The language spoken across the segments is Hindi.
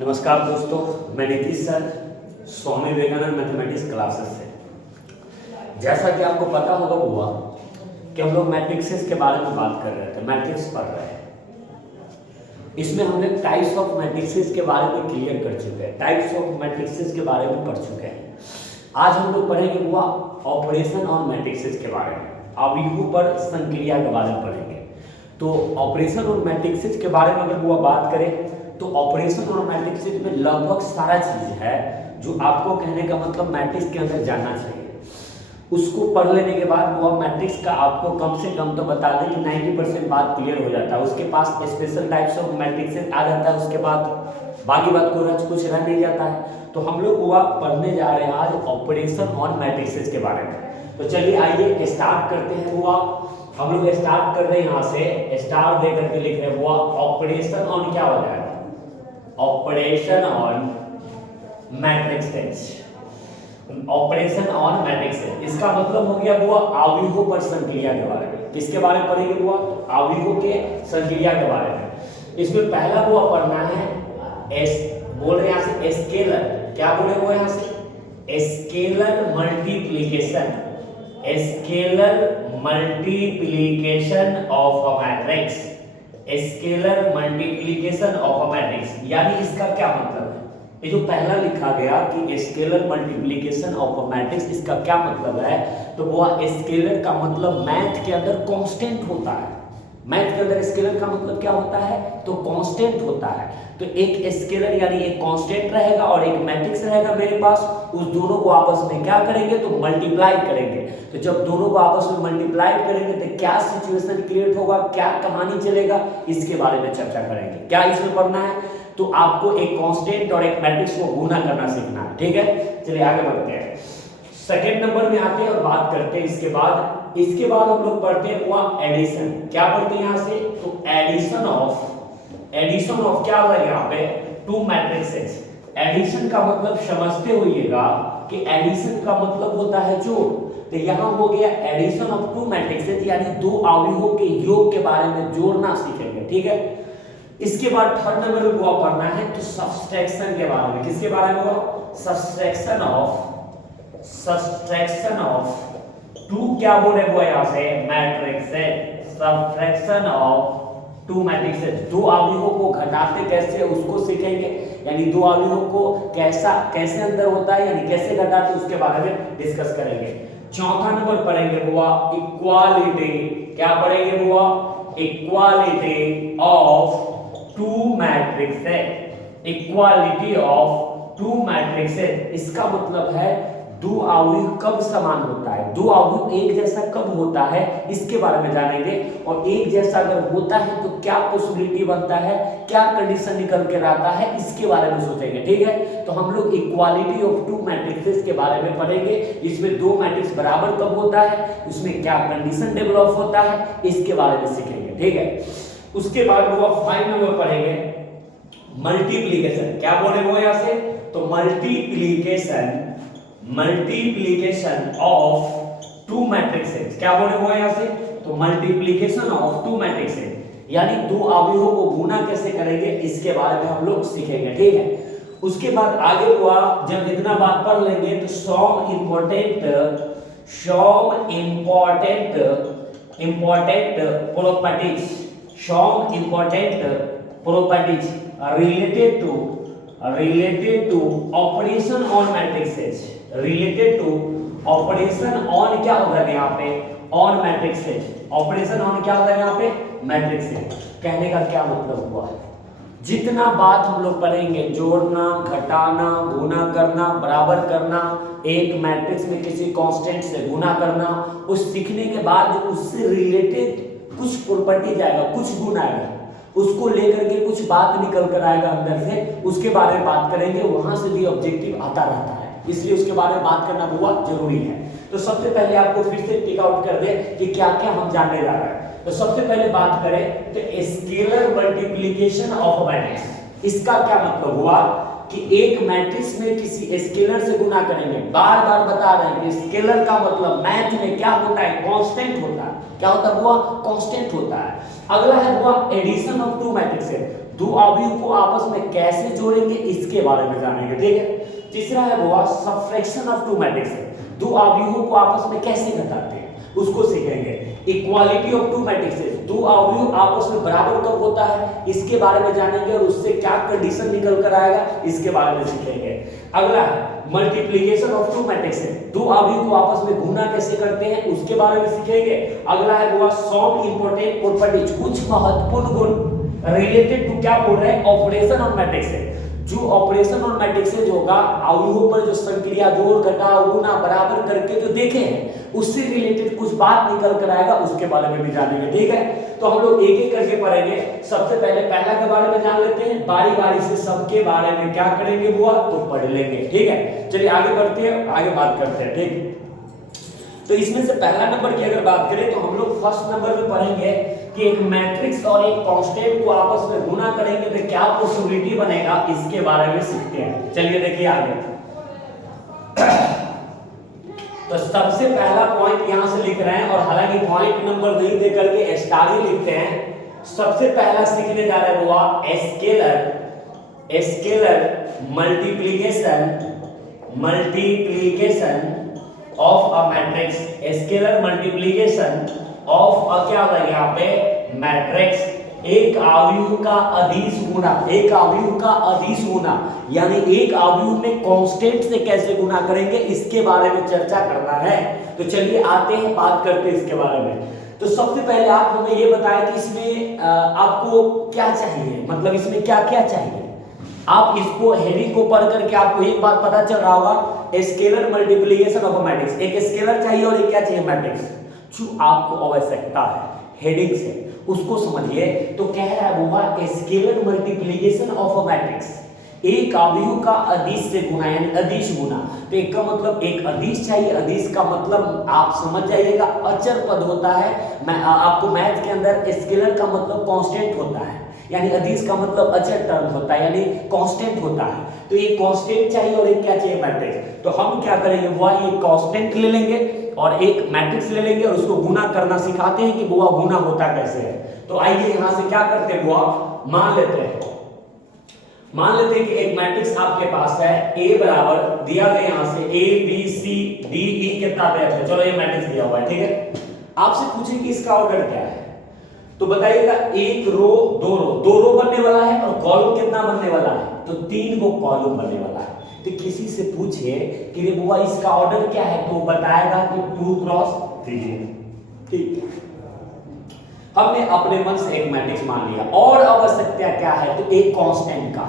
नमस्कार दोस्तों, मैं Nitish sir, Swami Vivekananda mathematics classes से। जैसा कि आपको पता होगा हुआ कि हम लोग मैट्रिक्सेस के बारे में बात कर रहे थे, मैट्रिक्स पढ़ रहे हैं। इसमें हमने टाइप्स ऑफ मैट्रिक्सेस के बारे में क्लियर कर चुके हैं, टाइप्स ऑफ मैट्रिक्सेस के बारे में पढ़ चुके हैं। आज हम लोग पढ़ेंगे हुआ ऑपरेशन ऑन मैट्रिक्सेस के बारे में, अवयवों पर संक्रिया के बारे में पढ़ेंगे। तो ऑपरेशन और मैट्रिक्सेस के बारे में अगर हुआ बात करें तो ऑपरेशन और मैट्रिक्स में लगभग सारा चीज है जो आपको कहने का मतलब मैट्रिक्स के अंदर जानना चाहिए। उसको पढ़ लेने के बाद वो मैट्रिक्स का आपको कम से कम तो बता दें कि 90% बात क्लियर हो जाता है। उसके पास स्पेशल टाइप्स ऑफ मैट्रिक्स आ जाता है, उसके बाद बाकी बात को कुछ रह नहीं जाता है। तो हम लोग हुआ पढ़ने जा रहे हैं आज ऑपरेशन ऑन मैट्रिक्स के बारे में। तो चलिए आइए स्टार्ट करते हैं। हुआ हम लोग स्टार्ट कर रहे हैं यहाँ से, स्टार दे करके लिख रहे हैं। हुआ ऑपरेशन ऑन क्या हो जाएगा? Operation on matrix. Operation on matrix इसका मतलब हो गया वो अवयवों पर संक्रिया के बारे में। किसके बारे में पढ़ेंगे? वो अवयवों के संक्रिया के बारे में। इसमें पहला वो पढ़ना है बोल रहे हैं यहाँ से स्केलर। क्या बोले वो यहाँ से? Scalar multiplication, scalar multiplication of a matrix, scalar multiplication of a matrix. यानी इसका क्या मतलब है? ये जो पहला लिखा गया कि scalar multiplication of a matrix, इसका क्या मतलब है? तो वो स्केलर का मतलब मैथ के अंदर कांस्टेंट होता है। मैथ के अंदर स्केलर का मतलब क्या होता है? तो कांस्टेंट होता है। तो एक स्केलर यानी एक कांस्टेंट रहेगा और एक मैट्रिक्स रहेगा मेरे पास। उस दोनों को आपस में क्या करेंगे? तो मल्टीप्लाई करेंगे। तो जब दोनों को आपस में मल्टीप्लाई करेंगे तो क्या सिचुएशन क्रिएट होगा, क्या कहानी चलेगा, इसके बारे में चर्चा करेंगे। क्या इसमें पढ़ना है? तो आपको एक कांस्टेंट और एक मैट्रिक्स को गुणा करना सीखना है। ठीक है, चलिए आगे बढ़ते हैं। सेकंड नंबर में आते हैं और बात करते हैं इसके बाद हम लोग पढ़ते हैं वो एडिशन। क्या पढ़ते हैं यहाँ से? तो एडिशन ऑफ क्या होगा यहाँ पे? To matrixes. एडिशन का मतलब समझते होइएगा कि एडिशन का मतलब होता है जोड़। तो यहाँ हो गया एडिशन ऑफ टू मैट्रिक्सेस, यानी दो अवयवों के योग के बारे में जोड़ना सीखेंगे। ठीक है, इसके बाद थर्ड नंबर में वो पढ़ना है तो सब्सट्रैक्शन के बारे में। किसके बारे में? वो सब्सट्रैक्शन ऑफ टू क्या बोले वो यहाँ से? मैट्रिक्स से। सब्सट्रैक्शन ऑफ टू मैट्रिक्सेस, दो अवयवों को घटाते कैसे उसको सीखेंगे। यानी दो अवयवों को कैसे अंदर होता है, यानी कैसे घटाते उसके बारे में डिस्कस करेंगे। चौथा नंबर पढ़ेंगे वो इक्वालिटी। क्या पढ़ेंगे वो? Equality of two matrices. Equality of two matrices इसका मतलब है दो अवयव कब समान होता है, दो अवयव एक जैसा कब होता है, इसके बारे में जानेंगे। और एक जैसा अगर होता है तो क्या पॉसिबिलिटी बनता है, क्या कंडीशन निकल कर आता है, इसके बारे में सोचेंगे। ठीक है, तो हम लोग इक्वालिटी ऑफ टू मैट्रिक्सेस के बारे में पढ़ेंगे। इसमें दो मैट्रिक्स बराबर कब होता है, उसमें क्या कंडीशन डेवलप होता है, इसके बारे में सीखेंगे। ठीक है, उसके बाद वो 5 नंबर पढ़ेंगे मल्टीप्लिकेशन। क्या बोले वो यहाँ से? तो मल्टीप्लिकेशन ऑफ टू मैट्रिक्सेस। क्या बोले वो यहाँ से? तो मल्टीप्लिकेशन ऑफ टू मैट्रिक्सेस, यानी दो अवयवों को गुना कैसे करेंगे, इसके बारे में हम लोग सीखेंगे। ठीक है, उसके बाद आगे हुआ जब इतना बात पढ़ लेंगे तो some important properties related to operation on matrices, related to operation on क्या होगा यहाँ पे? on matrices। operation on क्या होगा यहाँ पे? matrices। कहने का क्या मतलब हुआ? जितना बात हम लोग पढ़ेंगे, जोड़ना, घटाना, गुना करना, बराबर करना, एक मैट्रिक्स में किसी कांस्टेंट से गुना करना, उस सीखने के बाद जो उससे रिलेटेड कुछ प्रॉपर्टी आएगा, कुछ गुण आएगा, उसको लेकर के कुछ बात निकल कर आएगा अंदर से, उसके बारे में बात करेंगे। वहां से भी ऑब्जेक्टिव आता रहता है, इसलिए उसके बारे में बात करना बहुत जरूरी है। तो सबसे पहले आपको फिर से टिक आउट कर दे कि क्या क्या हम जानने जा रहे हैं। तो सबसे पहले बात करें तो scalar multiplication of a matrix. इसका क्या मतलब हुआ कि एक मैट्रिक्स में किसी स्केलर से गुना करेंगे। बार बार बता रहे हैं कि स्केलर का मतलब मैथ में क्या होता है? कांस्टेंट होता है। क्या होता है? वो कांस्टेंट होता है। अगला है वो एडिशन ऑफ टू मैट्रिक्स। दो अवयव को आपस में कैसे जोड़ेंगे इसके बारे में जानेंगे, ठीक है। तीसरा है वो सबट्रैक्शन ऑफ टू मैट्रिक्स, दो अवयवों को आपस में कैसे घटाते हैं उसको सीखेंगे। इक्वालिटी ऑफ टू मैट्रिक्सेस, दो अवयव आपस में बराबर कब होता है इसके बारे में जानेंगे और उससे क्या कंडीशन निकल कर आएगा इसके बारे में सीखेंगे। अगला है मल्टीप्लिकेशन ऑफ टू मैट्रिक्सेस, दो अवयव को आपस में गुना कैसे करते हैं उसके बारे में सीखेंगे। अगला है वो सम इंपॉर्टेंट प्रॉपर्टीज, कुछ महत्वपूर्ण गुण रिलेटेड टू क्या बोल रहे हैं ऑपरेशन ऑन मैट्रिक्स, जो ऑपरेशन ऑन मैट्रिक्सेस होगा अवयवों पर जो संक्रिया जोड़ घटा गुना बराबर करके जो देखे हैं उससे रिलेटेड कुछ बात निकल कर आएगा उसके बारे में भी जानेंगे, ठीक है। तो हम लोग एक एक करके पढ़ेंगे। सबसे पहले पहला के बारे में जान लेते हैं, बारी बारी से सबके बारे में क्या करेंगे वो तो पढ़ लेंगे, ठीक है। चलिए आगे बढ़ते हैं, आगे बात करते हैं, ठीक। तो इसमें से पहला नंबर की अगर बात करें तो हम लोग फर्स्ट नंबर में पढ़ेंगे कि एक मैट्रिक्स और एक कांस्टेंट को आपस में गुना करेंगे तो क्या पॉसिबिलिटी बनेगा इसके बारे में सीखते हैं। चलिए देखिए आगे। तो सबसे पहला पॉइंट यहां से लिख रहे हैं और हालांकि पॉइंट नंबर नहीं दे करके स्टार ही लिखते हैं। सबसे पहला सीखने जा रहे हुआ scalar multiplication of a matrix, scalar multiplication of a क्या होगा यहाँ पे मैट्रिक्स, एक अवयव का अदिश गुना, एक अवयव का अदिश गुना यानी एक अवयव में कांस्टेंट से कैसे गुना करेंगे इसके बारे में चर्चा करना है। तो चलिए आते हैं बात करते हैं इसके बारे में। तो सबसे पहले आप हमें ये बताएं कि इसमें आपको क्या चाहिए, मतलब इसमें क्या क्या चाहिए। आप इसको हेडिंग को पढ़ करके आपको एक बात पता चल रहा होगा, scalar multiplication of a matrix, एक स्केलर चाहिए और एक क्या चाहिए मैट्रिक्स, जो आपको आवश्यकता है हेडिंग से उसको समझिए। तो कह रहा है वो scalar multiplication of a matrix, एक अवयव का अदिश से गुना यानी अदिश गुना। तो एक का मतलब एक अदिश चाहिए, अदिश का मतलब आप समझ जाइएगा अचर पद होता है। आपको मैथ के अंदर स्केलर का मतलब कांस्टेंट होता है, यानी अदिश का मतलब अचर टर्म होता है यानी कांस्टेंट होता है। तो एक कांस्टेंट चाहिए और एक क्या चाहिए मैट्रिक्स। तो हम क्या करेंगे वो ये कांस्टेंट ले लेंगे और एक मैट्रिक्स ले लेंगे और उसको गुना करना सिखाते हैं कि वो गुना होता कैसे है। तो आइए यहां से क्या करते हैं वो मान लेते हैं कि एक मैट्रिक्स आपके पास है, ए बराबर दिया गया यहां से A B C D E कितना पैर है, चलो ये मैट्रिक्स दिया हुआ है, ठीक है। आपसे पूछे कि इसका ऑर्डर क्या है तो बताइएगा एक रो दो रो बनने वाला है और कॉलम कितना बनने वाला है तो 3 गो कॉलम बनने वाला है। तो किसी से पूछिए कि रे बुआ इसका ऑर्डर क्या है तो बताएगा कि 2 क्रॉस 3, ठीक। हमने अपने मन से एक मैट्रिक्स मान लिया और आवश्यकता क्या है तो एक कांस्टेंट का।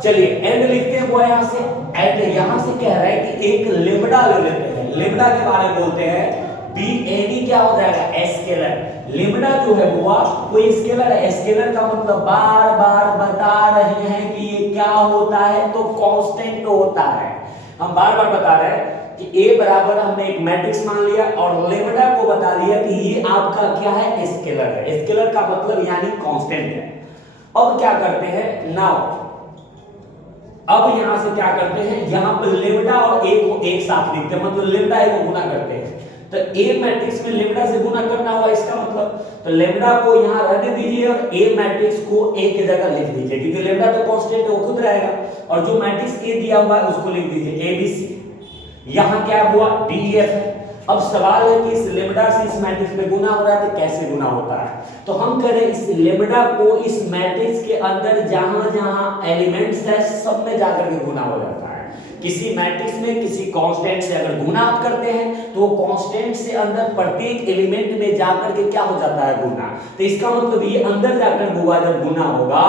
चलिए एंड लिखते हैं वो यहां से, एंड यहां से कह रहा है कि एक लेम्डा ले लेते हैं, लेम्डा के बारे में बोलते हैं बी एनी क्या हो जाएगा स्केलर। लेम्डा जो है वो कोई स्केलर है, स्केलर का मतलब बार बार बता रहे हैं कि ये क्या होता है तो कांस्टेंट होता है। हम बार बार बता रहे हैं कि ए बराबर हमने एक मैट्रिक्स मान लिया और लेम्डा को बता दिया कि ये आपका क्या है स्केलर है, स्केलर का मतलब यानी कांस्टेंट है। अब क्या करते हैं नाउ, अब यहां से क्या करते हैं यहां पर लेम्डा और ए को एक साथ लिखते हैं, मतलब लेम्डा ए को गुना करते हैं। तो ए मैट्रिक्स में लेम्डा से गुना करना हुआ इसका मतलब, तो लेम्डा को यहां रहने दीजिए और ए मैट्रिक्स को ए की जगह लिख दीजिए क्योंकि लेम्डा तो कांस्टेंट है वो खुद रहेगा, और जो मैट्रिक्स ए दिया हुआ है उसको लिख दीजिए ए बी सी। यहां क्या हुआ डी ई एफ है। अब सवाल है कि इस लेम्डा से इस मैट्रिक्स में गुना हो रहा है तो कैसे गुना होता है। तो हम करें इस लेम्डा को इस मैट्रिक्स के अंदर जहां जहां एलिमेंट्स है सब में जाकर के गुना हो जाता है। किसी मैट्रिक्स में किसी कांस्टेंट से अगर गुना आप करते हैं तो कांस्टेंट से अंदर प्रत्येक एलिमेंट में जाकर के क्या हो जाता है गुना। तो इसका मतलब ये अंदर जाकर हुआ जब गुना होगा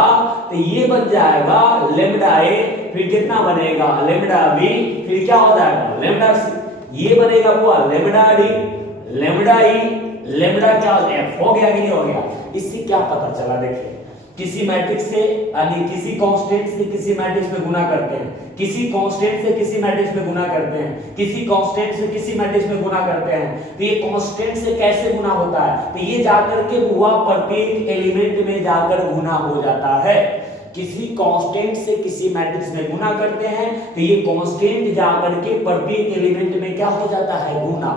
तो ये बन जाएगा लेम्डा ए, फिर कितना बनेगा लेम्डा बी, फिर क्या हो जाएगा लेम्डा सी, ये बनेगा वो लेम्डा डी, लेम्डा ई, लेम्डा क्या एफ। हो गया कि नहीं हो गया। इससे क्या पता चला देखिए, किसी मैट्रिक्स से यानी किसी कांस्टेंट से किसी मैट्रिक्स में गुना करते हैं, किसी कांस्टेंट से किसी मैट्रिक्स में गुना करते हैं, किसी कांस्टेंट से किसी मैट्रिक्स में गुना करते हैं। तो ये कांस्टेंट से कैसे गुना होता है तो ये जाकर के हुआ प्रत्येक एलिमेंट में जाकर गुना हो जाता है। किसी कांस्टेंट से किसी मैट्रिक्स में गुना करते हैं तो ये कांस्टेंट जाकर के प्रत्येक एलिमेंट में क्या हो जाता है गुना।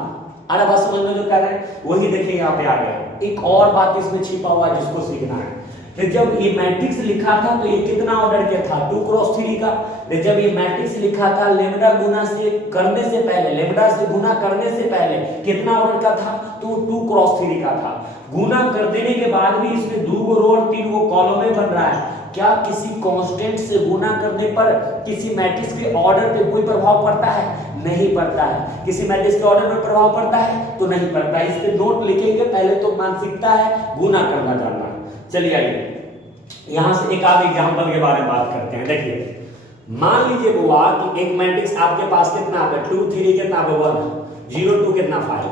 अरे बस समझ में जो कह रहे हैं वही देखिए यहाँ पे आ गया। एक और बात इसमें छिपा हुआ है जिसको सीखना है। फिर जब ये मैट्रिक्स लिखा था तो ये कितना ऑर्डर के था 2 क्रॉस 3 का। फिर जब ये मैट्रिक्स लिखा था लेमडा गुना से करने से पहले, लेमडा से गुना करने से पहले कितना ऑर्डर का था तो 2 क्रॉस 3 का था। गुना कर देने के बाद भी इसमें 2 रो और 3 कॉलम में बन रहा है। क्या किसी कांस्टेंट से गुना करने पर किसी मैट्रिक्स के ऑर्डर पे कोई प्रभाव पड़ता है? नहीं पड़ता है। किसी मैट्रिक्स के ऑर्डर पे प्रभाव पड़ता है तो नहीं पड़ता है। इस पे नोट लिखेंगे, पहले तो मानसिकता है गुना करना जानना। चलिए आइए यहां से एक आध एग्जांपल के बारे में बात करते हैं। देखिए मान लीजिए बुआ कि एक मैट्रिक्स आपके पास कितना है 2 3 कितना है 1 0 2 कितना 5।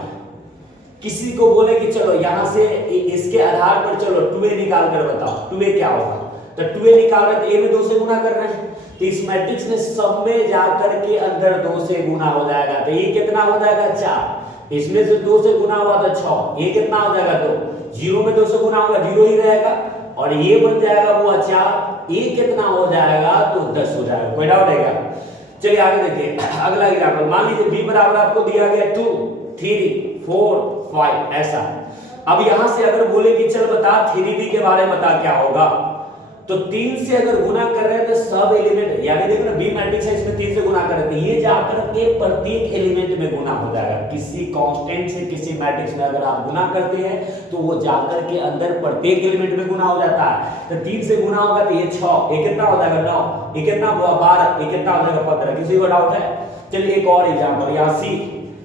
किसी को बोले कि चलो यहां से इसके आधार पर चलो 2a निकाल कर बताओ 2a क्या होगा, तो 2a निकाल रहे तो a में 2 से गुना कर रहे हैं तो इस मैट्रिक्स में सब में जाकर के अंदर 2 से गुना हो जाएगा तो ये कितना हो जाएगा 4। इसमें से 2 से गुना हुआ तो 6, ये कितना हो जाएगा 2। 0 में 2 से गुना होगा 0 ही रहेगा और ये बन जाएगा वो 4, ये कितना हो जाएगा तो 10 हो जाएगा। कोई डाउट है क्या? चलिए आगे देखिए अगला एग्जांपल। मान लीजिए b बराबर आपको दिया गया 2 3 4 5 ऐसा। अब यहां से अगर बोले कि चल बता 3b के बारे में बता क्या होगा, तो 3 से अगर गुना कर रहे हैं तो सब एलिमेंट यानी देखो ना बी मैट्रिक्स है इसमें 3 से गुना कर रहे हैं तो ये जाकर के प्रत्येक एलिमेंट में गुना हो जाएगा। किसी कांस्टेंट से किसी मैट्रिक्स में अगर आप गुना करते हैं तो वो जाकर के अंदर प्रत्येक एलिमेंट में गुना हो जाता है। तो 3 से गुना होगा तो ये 6, ये कितना हो जाएगा 9, ये कितना हुआ 12, ये कितना हो जाएगा 15। किसी को डाउट है? चलिए एक और एग्जांपल यहाँ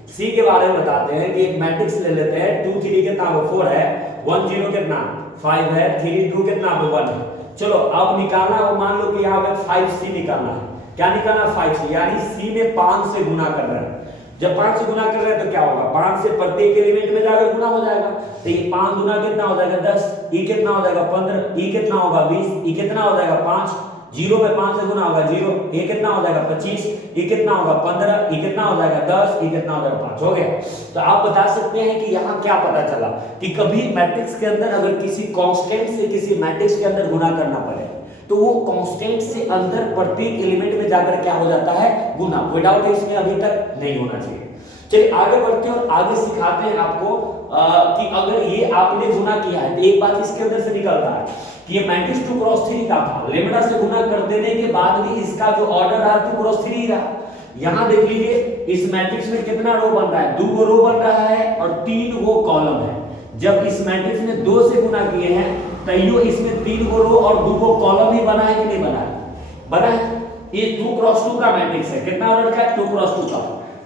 सी के बारे में बताते हैं कि एक मैट्रिक्स ले लेते हैं 2 3 कितना 4 है 1 0 कितना 5 है 3 2 कितना 1 है। चलो अब निकालना है, मान लो कि यहाँ पे 5c निकालना है। क्या निकालना 5c यानी c में 5 से गुना कर रहे हैं। जब 5 से गुना कर रहे हैं तो क्या होगा 5 से प्रत्येक एलिमेंट में जाकर गुना हो जाएगा तो ये 5 गुना कितना हो जाएगा 10, ये कितना हो जाएगा 15, ये कितना होगा 20, ये कितना हो जाएगा 5। 0 में 5 से गुना होगा 0, ये कितना हो जाएगा 25, ये कितना होगा 15, ये कितना हो जाएगा 10, ये कितना हो जाएगा 5। हो गया। तो आप बता सकते हैं कि यहाँ क्या पता चला कि कभी मैट्रिक्स के अंदर अगर किसी कांस्टेंट से किसी मैट्रिक्स के अंदर गुना करना पड़े तो वो कांस्टेंट से अंदर प्रत्येक एलिमेंट में जाकर क्या हो जाता है गुना। कोई डाउट है इसमें? अभी तक नहीं होना चाहिए। चलिए आगे बढ़ते हैं और आगे सिखाते हैं आपको कि अगर ये आपने गुना किया है तो एक बात इसके अंदर से निकल रहा है कि ये मैट्रिक्स 2 क्रॉस 3 का था, लेमडा से गुना कर देने के बाद भी इसका जो ऑर्डर रहा 2 क्रॉस 3 रहा। यहां देख लीजिए इस मैट्रिक्स में कितना रो बन रहा है 2 रो बन रहा है और 3 कॉलम है। जब इस मैट्रिक्स में 2 से गुना किए हैं तैयो इसमें 3 रो और 2 कॉलम ही बना है कि नहीं बना है? बना है। ये 2 क्रॉस 2 का मैट्रिक्स है। कितना ऑर्डर का है 2 क्रॉस 2 का।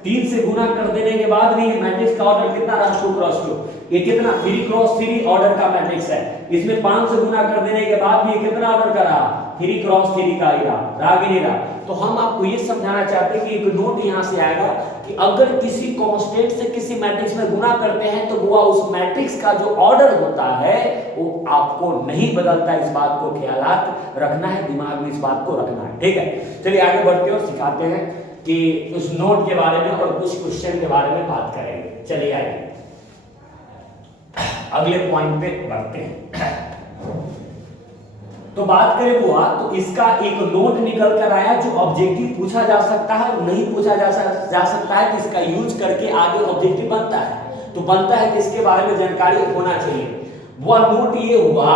3 से गुना कर देने के बाद भी मैट्रिक्स का ऑर्डर कितना रहा 2 क्रॉस 2। ये कितना 3 क्रॉस 3 ऑर्डर का मैट्रिक्स है। इसमें 5 से गुना कर देने के बाद भी कितना ऑर्डर का रहा 3 क्रॉस 3 का ही रहा कि नहीं रहा। तो हम आपको ये समझाना चाहते हैं कि एक नोट यहां से आएगा कि अगर किसी कांस्टेंट से किसी मैट्रिक्स में गुना करते हैं तो वो उस मैट्रिक्स का जो ऑर्डर होता है वो आपको नहीं बदलता। इस बात को ख्यालात रखना है, दिमाग में इस बात को रखना है। ठीक है, चलिए आगे बढ़ते हैं और सिखाते हैं कि उस नोट के बारे में और कुछ क्वेश्चन के बारे में बात करेंगे। चलिए आइए अगले पॉइंट पे बढ़ते हैं। तो बात करें हुआ तो इसका एक नोट निकल कर आया जो ऑब्जेक्टिव पूछा जा सकता है और नहीं पूछा जा सकता है कि इसका यूज करके आगे ऑब्जेक्टिव बनता है। तो बनता है कि इसके बारे में जानकारी होना चाहिए। वह नोट ये हुआ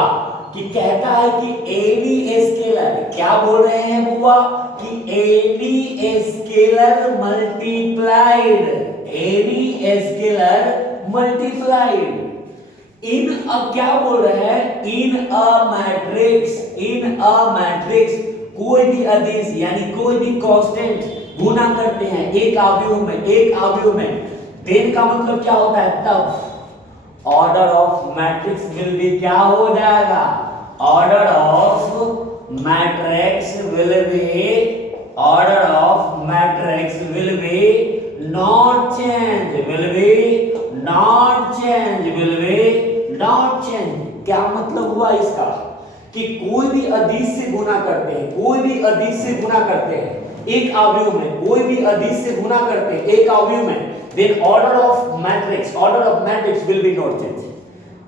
कि कहता है कि एनी स्केलर, क्या बोल रहे हैं बुआ कि एनी स्केलर मल्टीप्लाइड इन क्या बोल रहे हैं इन अ मैट्रिक्स कोई भी अदिश यानी कोई भी कांस्टेंट गुना करते हैं एक अवयव में देन का मतलब क्या होता है तब order of matrix will B क्या हो जाएगा order of matrix will be not change. क्या मतलब हुआ इसका कि कोई भी अदिश से गुना करते हैं एक अवयव में, कोई भी अदिश से गुना करते हैं एक अवयव में, then order of matrix will be not change.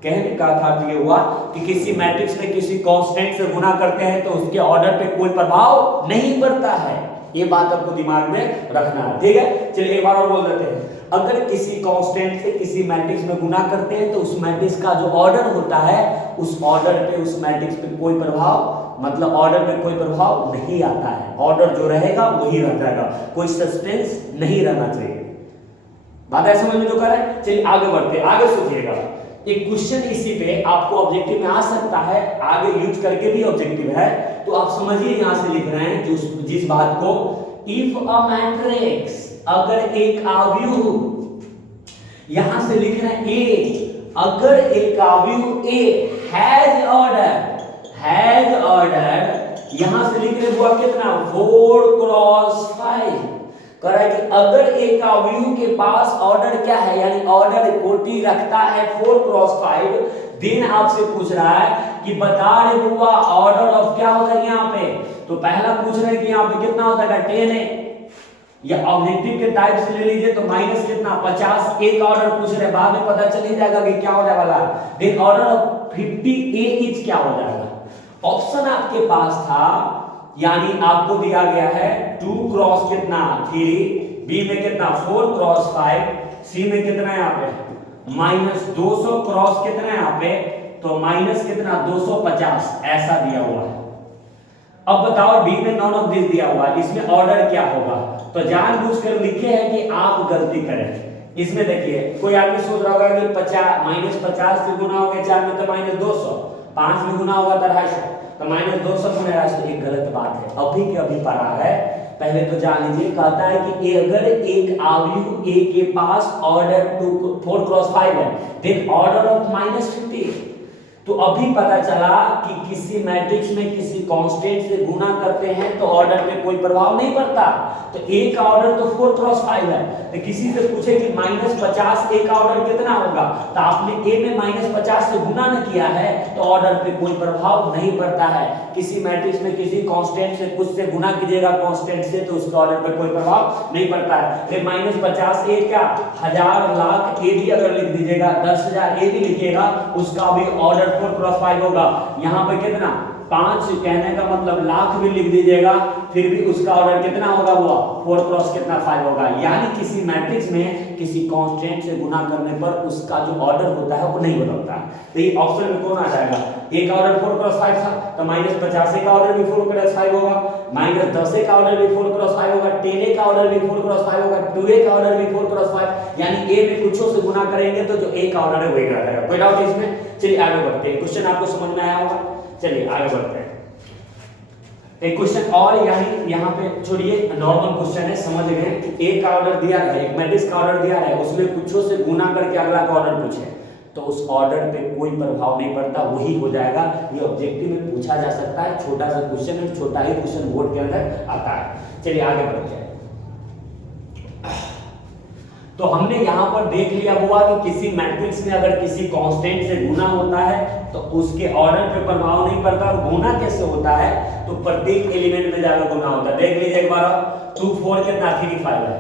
कहने का अर्थ ये हुआ कि किसी मैट्रिक्स में किसी कांस्टेंट से गुना करते हैं तो उसके ऑर्डर पे कोई प्रभाव नहीं पड़ता है। ये बात आपको दिमाग में रखना है। ठीक है, चलिए एक बार और बोल देते हैं। अगर किसी कांस्टेंट से किसी मैट्रिक्स में गुना करते हैं तो उस मैट्रिक्स का जो ऑर्डर होता है उस ऑर्डर पे उस मैट्रिक्स पे कोई प्रभाव मतलब ऑर्डर पे कोई प्रभाव नहीं आता है। ऑर्डर जो रहेगा वही रह जाएगा, कोई सस्पेंस नहीं रहना चाहिए। बात ऐसे समझ में जो कर रहे हैं। चलिए आगे बढ़ते हैं, आगे सोचिएगा एक क्वेश्चन इसी पे आपको ऑब्जेक्टिव में आ सकता है, आगे यूज करके भी ऑब्जेक्टिव है, तो आप समझिए यहां से लिख रहे हैं जिस बात को, इफ अ मैट्रिक्स अगर एक अवयव, यहां से लिख रहे हैं ए, अगर एक अवयव ए हैज ऑर्डर, यहां से लिख रहे हुआ कितना 4x5, कह रहा है कि अगर एक अवयव के पास ऑर्डर क्या है, यानी ऑर्डर कोटि रखता है 4x5, दिन आपसे पूछ रहा है कि बता रहे हुआ ऑर्डर ऑफ क्या होता है यहाँ पे, तो पहला पूछ रहे हैं कि यहाँ पे कितना होता है 10 है, या ऑब्जेक्टिव के टाइप से ले लीजिए तो माइनस कितना 50, एक ऑर्डर पूछ रहे हैं, बाद में पता चल ही जाएगा कि क्या होने वाला है। Then order of 50 a each क्या हो जाएगा। ऑप्शन आपके पास था, यानी आपको दिया गया है 2x कितना 3, बी में कितना 4x5, सी में कितना है यहाँ पे माइनस 200 क्रॉस कितना है यहाँ पे, तो माइनस कितना 250 ऐसा दिया हुआ है। अब बताओ डी में नॉन ऑफ दिस दिया हुआ है, इसमें ऑर्डर क्या होगा, तो जानबूझकर लिखे हैं कि आप गलती करें। इसमें देखिए कोई आदमी सोच रहा होगा कि 50 से गुना हो गया 4 में तो माइनस 200, 5 में गुना होगा तो 250, तो माइनस 200 गुना 250, एक गलत बात है, अभी के अभी पढ़ा है। पहले तो जान लीजिए, कहता है कि अगर एक अवयव ए के पास ऑर्डर 4x5 है, देन ऑर्डर ऑफ -50, तो अभी पता चला कि किसी मैट्रिक्स में किसी कांस्टेंट से गुना करते हैं तो ऑर्डर पे कोई प्रभाव नहीं पड़ता। तो ए का ऑर्डर तो 4x5 है, तो किसी से पूछे कि -50 ए का ऑर्डर कितना होगा, तो आपने ए में -50 से गुना न किया है तो ऑर्डर पे कोई प्रभाव नहीं पड़ता है। किसी मैट्रिक्स में किसी कांस्टेंट से कुछ से गुना कीजिएगा कांस्टेंट से तो उसका ऑर्डर पे कोई प्रभाव नहीं पड़ता है। फिर -50 ए क्या 1000 लाख ए भी अगर लिख दीजिएगा, 10,000 ए भी लिखिएगा, उसका भी ऑर्डर 4x5 होगा। यहाँ पे कितना 5 कहने का मतलब लाख भी लिख दीजिएगा, फिर भी उसका ऑर्डर कितना होगा, वो 4x कितना 5 होगा। यानी किसी मैट्रिक्स में किसी कांस्टेंट से गुना करने पर उसका जो ऑर्डर होता है वो नहीं बदलता है। तो ये ऑप्शन में कौन आ जाएगा, ए का ऑर्डर 4x5 था तो -50 का ऑर्डर भी 4x5 होगा, -10 का ऑर्डर भी 4x5 होगा, 10 का ऑर्डर भी 4x5 होगा, 2 का ऑर्डर भी 4x5, यानी ए में कुछों से गुना करेंगे तो जो ए का ऑर्डर है वही रहेगा। कोई डाउट इसमें? चलिए आगे बढ़ते हैं, क्वेश्चन आपको समझ में आया होगा। चलिए आगे बढ़ते हैं, एक क्वेश्चन और यहाँ पे छोड़िए, नॉर्मल क्वेश्चन है, समझ गए कि ए का ऑर्डर दिया है, एक मैट्रिक्स का ऑर्डर दिया है, उसमें कुछों से गुना करके अगला का ऑर्डर पूछे तो उस ऑर्डर पे कोई प्रभाव नहीं पड़ता, वही हो जाएगा। ये ऑब्जेक्टिव में पूछा जा सकता है, छोटा सा क्वेश्चन है, छोटा ही क्वेश्चन बोर्ड के अंदर आता है। चलिए आगे बढ़ते हैं। तो हमने यहाँ पर देख लिया हुआ कि किसी मैट्रिक्स में अगर किसी कांस्टेंट से गुना होता है तो उसके ऑर्डर पे प्रभाव नहीं पड़ता। और गुना कैसे होता है, तो प्रत्येक एलिमेंट में जाकर गुना होता है। देख लीजिए एक बार, 2 4 कितना 3 5 है,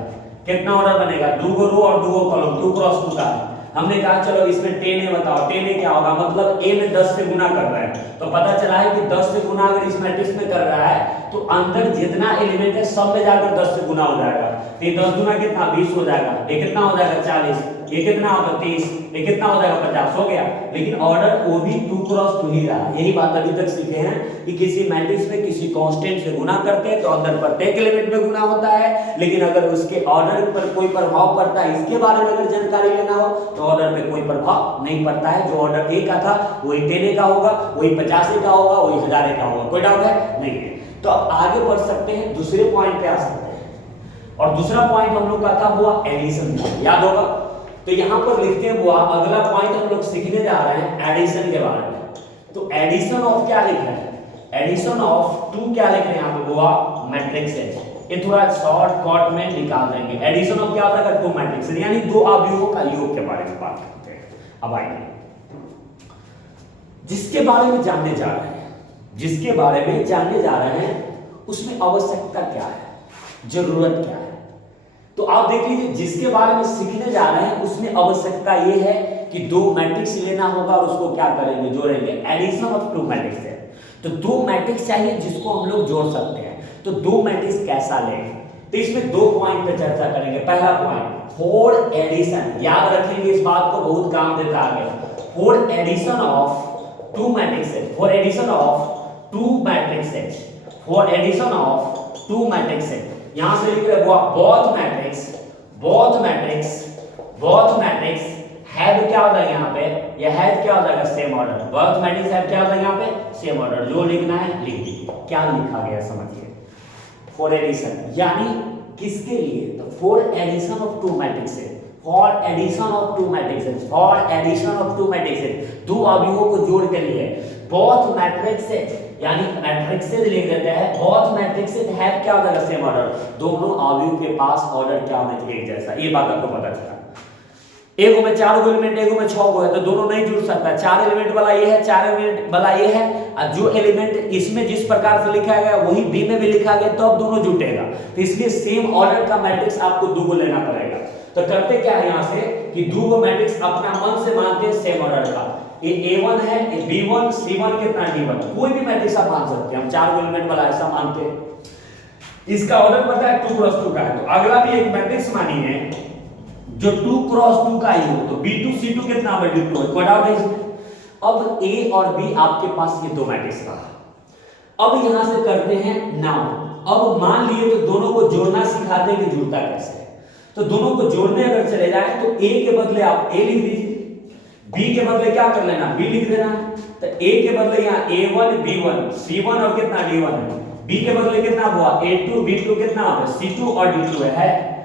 कितना ऑर्डर बनेगा, 2 रो और 2 कॉलम, 2x2 का है। हमने कहा चलो इसमें 10 है, बताओ 10 क्या होगा, मतलब ए में 10 से गुना कर रहा है, तो पता चला है कि 10 से गुना अगर इस मैट्रिक्स में कर रहा है तो अंदर जितना एलिमेंट है सब में जाकर 10 से गुना हो जाएगा। ये 10 गुना कितना 20 हो जाएगा, ये कितना हो जाएगा 40, ये कितना होगा 30, ये कितना हो जाएगा 50 हो गया। लेकिन ऑर्डर वो भी 2x2 ही रहा। यही बात अभी तक सीखे हैं कि किसी मैट्रिक्स में किसी कांस्टेंट से गुना करते हैं तो अंदर प्रत्येक एलिमेंट में गुना होता है, लेकिन अगर उसके ऑर्डर पर कोई प्रभाव पड़ता है, इसके बारे में अगर जानकारी लेना हो तो ऑर्डर पे कोई प्रभाव नहीं पड़ता है। जो ऑर्डर ए का था वही 10 का होगा, वही 50 का होगा, वही 1000 का होगा। कोई डाउट है? नहीं है। तो अब आगे बढ़ सकते हैं, दूसरे पॉइंट पे आ सकते हैं। और दूसरा पॉइंट हम लोग का था हुआ एडिशन, याद होगा। तो यहाँ पर लिखते हुआ अगला पॉइंट हम लोग सीखने जा रहे हैं एडिशन के बारे में। तो एडिशन ऑफ क्या लिखा है, एडिशन ऑफ 2 क्या लिख रहे हैं यहाँ पे हुआ मैट्रिक्स है। ये थोड़ा शॉर्टकट में निकाल देंगे। एडिशन ऑफ क्या होता है, 2 मैट्रिक्स यानी 2 अवयवों का योग के बारे में बात करते हैं। अब आइए जिसके बारे में जानने जा रहे हैं, जिसके बारे में जानने जा रहे हैं उसमें आवश्यकता क्या है, जरूरत क्या है। तो आप देख लीजिए, जिसके बारे में सीखने जा रहे हैं उसमें आवश्यकता ये है कि 2 मैट्रिक्स लेना होगा और उसको क्या करेंगे, जोड़ेंगे। एडिशन ऑफ 2 मैट्रिक्स है तो 2 मैट्रिक्स चाहिए जिसको हम लोग जोड़ सकते हैं। तो 2 मैट्रिक्स कैसा लें, तो इसमें 2 पॉइंट पे चर्चा करेंगे। पहला पॉइंट, फॉर एडिशन, याद रखेंगे इस बात को, बहुत काम देता आगे। For addition of two matrices, for addition of two matrices, for addition of two matrices, यहां से लिख रहे both matrix, both matrix, both matrix have क्या हो जाएगा यहाँ पे, ये हैव क्या हो जाएगा, same order. Both matrix have क्या हो जाएगा यहाँ पे, सेम ऑर्डर। जो लिखना है लिख दीजिए। क्या लिखा गया समझिए, फॉर एडिशन, यानी किसके लिए, तो for addition of two matrices, for addition of two matrices, for addition of two matrices, दो अवयवों को जोड़ के लिए। बोथ मैट्रिक्सेस यानी मैट्रिक्सेस लिख देते हैं, बोथ मैट्रिक्सेस हैव क्या हो जाएगा, सेम ऑर्डर। दोनों अवयवों के पास ऑर्डर क्या होना चाहिए, एक जैसा। ये बात आपको पता चला। एगो में 4 गो एलिमेंट, एगो में 6 गो है, तो दोनों नहीं जुड़ सकता। 4 एलिमेंट वाला ये है, 4 एलिमेंट वाला ये है, और जो एलिमेंट इसमें जिस प्रकार से लिखा गया वही बी में भी लिखा गया, तो अब दोनों जुटेगा। तो इसलिए सेम ऑर्डर का मैट्रिक्स आपको 2 गो लेना पड़ेगा। तो करते क्या है यहाँ से कि 2 गो मैट्रिक्स अपना मन से मानते हैं सेम ऑर्डर का। ये A1 है, ये B1, C1 कितना D1, कोई भी मैट्रिक्स आप मान सकते हैं। हम 4 गो एलिमेंट वाला ऐसा मानते हैं। इसका ऑर्डर पता है 2 क्रॉस 2 का है। तो अगला भी एक मैट्रिक्स मानिए जो 2 क्रॉस 2 का ही हो, तो B2 C2 कितना है, D2 है। कोई डाउट है इसमें? अब A और B आपके पास ये 2 मैट्रिक्स रहा। अब यहां से करते हैं नाउ। अब मान लिए तो दोनों को जोड़ना सिखाते हैं कि जुड़ता कैसे है। तो दोनों को जोड़ने अगर चले जाए तो A के बदले आप A लिख दीजिए, B के बदले क्या कर लेना, B लिख देना। तो A के बदले यहाँ A1 B1 C1 और कितना D1 है। B के बदले कितना हुआ, A2 B2 कितना है, C2 और D2 है।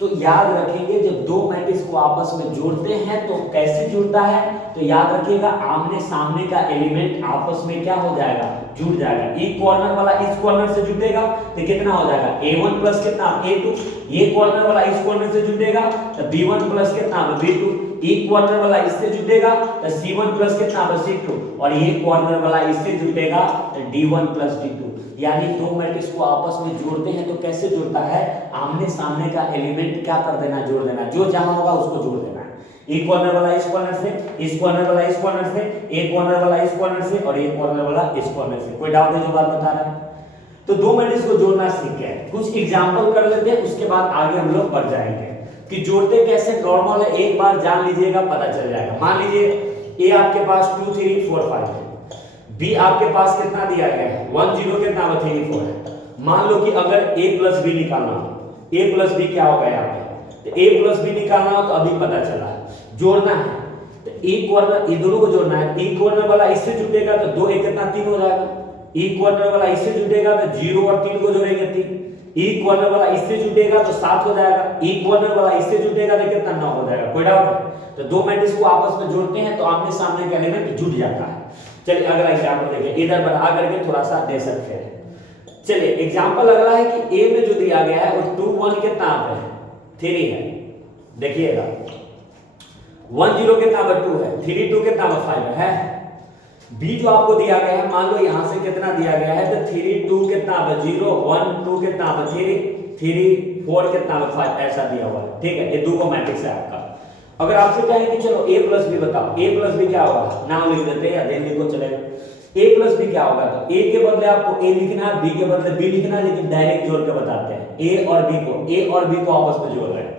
तो याद रखेंगे जब 2 मैट्रिक्स को आपस में जोड़ते हैं तो कैसे जुड़ता है, तो याद रखिएगा आमने सामने का एलिमेंट आपस में क्या हो जाएगा, जुड़ जाएगा। एक कॉर्नर वाला इस कॉर्नर से जुड़ेगा तो कितना हो जाएगा, A1 प्लस कितना A2। ये कॉर्नर वाला इस कॉर्नर से जुड़ेगा तो B1 प्लस कितना B2। एक कॉर्नर वाला इससे जुड़ेगा तो C1 प्लस कितना C2, और ये कॉर्नर वाला इससे जुड़ेगा तो D1 प्लस D2। यानी 2 मैट्रिक्स को आपस में जोड़ते हैं तो कैसे जुड़ता है, आमने सामने का एलिमेंट क्या कर देना, जोड़ देना। जो जहां होगा उसको जोड़ देना है। एक कॉर्नर वाला इस कॉर्नर से, इस कॉर्नर वाला इस कॉर्नर से, एक कॉर्नर वाला इस कॉर्नर से और एक कॉर्नर वाला इस कॉर्नर से। कोई डाउट है जो बात बता रहा है? तो 2 मैट्रिक्स को जोड़ना सीख गए। कुछ एग्जांपल कर लेते हैं, उसके बाद आगे हम लोग बढ़ जाएंगे कि जोड़ते कैसे। नॉर्मल है, एक बार जान लीजिएगा पता चल जाएगा। मान लीजिए A आपके पास 2 3 4 5 है, B आपके पास कितना दिया गया है 1 0 कितना 3 4 है। मान लो कि अगर A प्लस B निकालना हो, A प्लस B क्या होगा यहाँ पे, तो A प्लस B निकालना हो तो अभी पता चला जोड़ना है। तो एक कॉर्नर, ये दोनों को जोड़ना है। एक कॉर्नर वाला इससे जुड़ेगा तो 2 1 कितना 3 हो जाएगा। एक कॉर्नर वाला इससे जुड़ेगा तो 0 और 3 को जोड़ेंगे 3। एक कॉर्नर वाला इससे जुड़ेगा तो 7 हो जाएगा। एक कॉर्नर वाला इससे जुड़ेगा तो कितना 9 हो जाएगा। कोई डाउट है? तो 2 मैट्रिक्स को आपस में जोड़ते हैं तो आमने सामने का एलिमेंट जुड़ जाता है। चलिए अगला एग्जांपल देखिए, इधर बढ़ा करके थोड़ा सा दे सकते हैं। चलिए एग्जांपल अगला है कि A में जो दिया गया है वो 2 1 कितना आता है 3 है। देखिएगा 1 0 कितना 2 है, 3 2 कितना 5 है। B जो आपको दिया गया है, मान लो यहां से कितना दिया गया है तो 3 2 कितना 0 1 2 कितना 3 3 4 कितना 5 ऐसा दिया हुआ है। ठीक है, ये 2 का मैट्रिक्स है आपका। अगर आपसे कहें कि चलो A प्लस B बताओ, A प्लस B क्या होगा, नाम लिख देते हैं या देन लिखो चलेगा। A प्लस B क्या होगा, तो A के बदले आपको A लिखना है, B के बदले B लिखना है, लेकिन डायरेक्ट जोड़ के बताते हैं। A और B को आपस में जोड़ रहे हैं।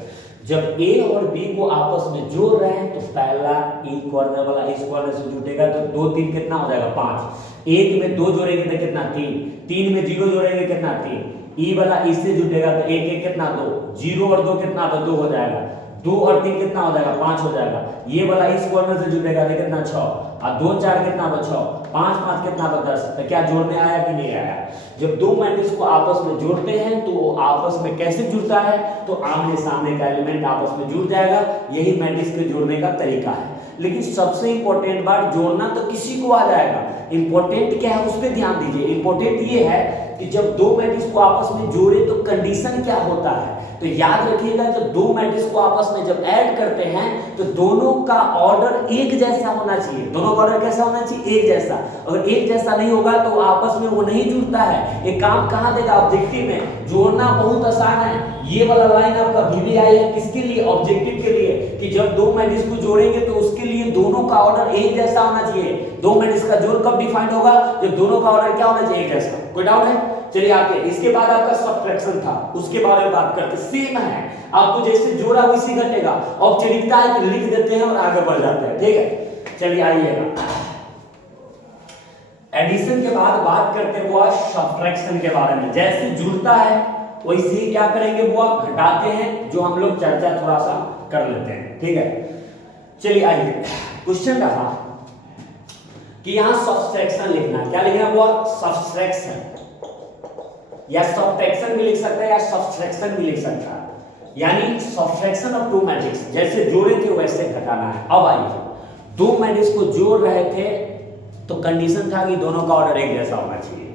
जब A और B को आपस में जोड़ रहे हैं तो पहला एक कॉर्नर वाला इस कॉर्नर से जुटेगा तो 2 3 कितना हो जाएगा 5। 1 में 2 जोड़ेंगे तो कितना 3, 3 में 0 जोड़ेंगे कितना 3। E वाला इससे जुटेगा तो 1 1 कितना 2, 0 और 2 कितना 2 हो जाएगा। 2 और 3 कितना हो जाएगा 5 हो जाएगा। ये वाला इस कॉर्नर से जुड़ेगा तो कितना 6 और 2 4 कितना 6, 5 5 कितना 10। तो क्या जोड़ने आया कि नहीं आया? जब 2 मैट्रिक्स को आपस में जोड़ते हैं तो वो आपस में कैसे जुड़ता है, तो आमने सामने का एलिमेंट आपस में जुड़ जाएगा। यही मैट्रिक्स के जोड़ने का तरीका है। लेकिन सबसे इंपॉर्टेंट बात, जोड़ना तो किसी को आ जाएगा, इंपॉर्टेंट क्या है उस पर ध्यान दीजिए। इंपॉर्टेंट ये है कि जब 2 मैट्रिक्स को आपस में जोड़े तो कंडीशन क्या होता है। तो याद रखिएगा जब 2 मैट्रिक्स को आपस में जब ऐड करते हैं तो दोनों का ऑर्डर एक जैसा होना चाहिए। दोनों का ऑर्डर कैसा होना चाहिए, एक जैसा। अगर एक जैसा नहीं होगा तो आपस में वो नहीं जुड़ता है। ये काम कहाँ देगा, ऑब्जेक्टिव में। जोड़ना बहुत आसान है। ये वाला लाइन आपका VBI है किसके लिए, ऑब्जेक्टिव के लिए, कि जब 2 मैट्रिक्स को जोड़ेंगे तो उसके लिए दोनों का ऑर्डर एक जैसा होना चाहिए। 2 मैट्रिक्स का जोड़ कब डिफाइंड होगा, जब दोनों का ऑर्डर क्या होना चाहिए, एक जैसा। कोई डाउट है? चलिए आगे, इसके बाद आपका सब्ट्रैक्शन था, उसके बारे में बात करते। सेम है, आपको जैसे जोड़ा वैसे घटेगा। औपचारिकता है कि लिख देते हैं और आगे बढ़ जाते हैं, ठीक है। चलिए आइएगा, एडिशन के बाद बात करते हैं वो सब्ट्रैक्शन के बारे में। जैसे जुड़ता है वैसे ही क्या करेंगे वो घटाते हैं, जो हम लोग चर्चा थोड़ा सा कर लेते हैं, ठीक है। चलिए आइए, क्वेश्चन रहा कि यहां सब्ट्रैक्शन लिखना है। क्या लिखना है वो? सब्ट्रैक्शन, या सब्ट्रैक्शन भी लिख सकता है या सब्ट्रैक्शन भी लिख सकता है, यानी सब्ट्रैक्शन ऑफ टू मैट्रिक्स। जैसे जोड़े थे वैसे घटाना है। अब आइए, दो मैट्रिक्स को जोड़ रहे थे तो कंडीशन था कि दोनों का ऑर्डर एक जैसा होना चाहिए।